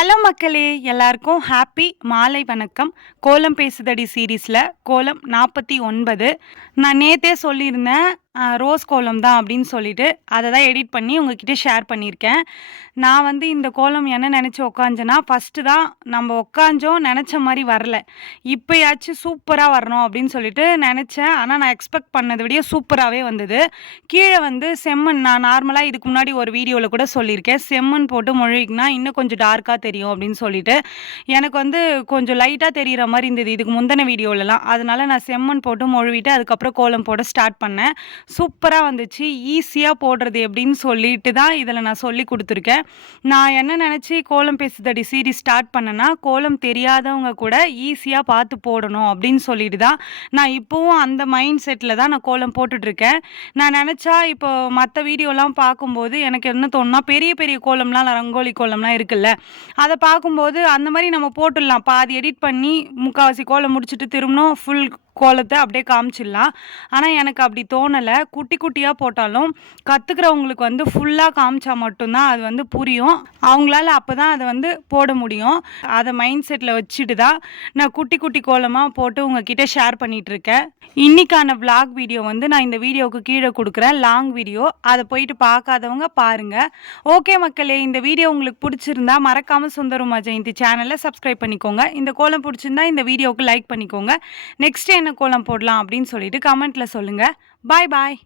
Hello மக்களே! எல்லாருக்கும் happy மாலை வணக்கம். கோலம் பேசுதடி சீரிஸ்ல கோலம் 49. நான் நேத்தே சொல்லியிருந்தேன். ரோஸ் கோலம் தான் அப்படின்னு சொல்லிட்டு, அத தான் எடிட் பண்ணி உங்ககிட்ட ஷேர் பண்ணியிருக்கேன். நான் வந்து இந்த கோலம் என்ன நெனச்சு உட்காந்தேன்னா, ஃபர்ஸ்ட்டு தான் நம்ம உட்காந்தோம் நெனச்ச மாரி வரல. இப்பயாச்சும் சூப்பரா வரணும் அப்படின்னு சொல்லிட்டு நெனச்சேன். ஆனா நான் எக்ஸ்பெக்ட் பண்ணத விட சூப்பராவே வந்தது. கீழ வந்து செம்மண் நான் நார்மலா இதுக்கு முன்னாடி ஒரு வீடியோல கூட சொல்லியிருக்கேன். செம்மண் போட்டு மொழுகினா இன்னும் கொஞ்சம் டார்க்கா தெரியும் அப்படின்னு சொல்லிட்டு. எனக்கு வந்து கொஞ்சம் லைட்டா தெரியிற மாரி இருந்தது இதுக்கு முந்தின வீடியோலலாம். அதனால நான் செம்மண் போட்டு மொழுவிட்டு அதுக்கப்புறம் கோலம் போட ஸ்டார்ட் பண்ணேன். சூப்பரா வந்துச்சு. ஈஸியா போடுறது எப்படின்னு சொல்லிட்டு தான் இதில நான் சொல்லிக் குடுத்துருக்கேன். நான் என்ன நெனச்சு கோலம் பேசுதடி சீரிஸ் ஸ்டார்ட் பண்ணேன்னா, கோலம் தெரியாதவங்க கூட ஈஸியா பார்த்து போடணும் அப்படின்னு சொல்லிட்டு தான், நான் இப்பவும் அந்த மைண்ட் செட்ல தான் நான் கோலம் போட்டுட்ருக்கேன். நான் நெனச்சா இப்போ மத்த வீடியோலாம் பார்க்கும்போது எனக்கு என்ன தோணும்னா, பெரிய பெரிய கோலம்லாம் ரங்கோலி கோலம்லாம் இருக்குல்ல, அத பார்க்கும்போது அந்த மாரி நம்ம போட்டுடலாம். பாதி எடிட் பண்ணி முக்காவாசி கோலம் முடிச்சுட்டு திரும்பணும் ஃபுல் கோலத்த அப்படியே காமிச்சிடலாம். ஆனா எனக்கு அப்படி தோணல. குட்டி குட்டியா போட்டாலும் கத்துக்கிறவங்களுக்கு வந்து ஃபுல்லா காமிச்சா மட்டும் தான் அது வந்து புரியும். அவங்களால அப்பதான் அத வந்து போட முடியும். அத மைண்ட் செட்ல வச்சுட்டு தான் நான் குட்டி குட்டி கோலமா போட்டு உங்ககிட்ட ஷேர் பண்ணிட்டு இருக்கேன். இன்னைக்கான விளாக் வீடியோ வந்து நான் இந்த வீடியோவுக்கு கீழ குடுக்குறேன். Long video. அத போயிட்டு பார்க்காதவங்க பாருங்க. ஓகே மக்களே! இந்த வீடியோ உங்களுக்கு புடிச்சிருந்தா மறக்காம சுந்தர் உமா ஜெயந்தி சேனல சப்ஸ்கிரைப் பண்ணிக்கோங்க. இந்த கோலம் புடிச்சிருந்தா இந்த வீடியோவுக்கு லைக் பண்ணிக்கோங்க. நெக்ஸ்ட் என்ன கோலம் போடலாம் அப்படின்னு சொல்லிட்டு கமெண்ட்ல சொல்லுங்க. பாய் பாய்.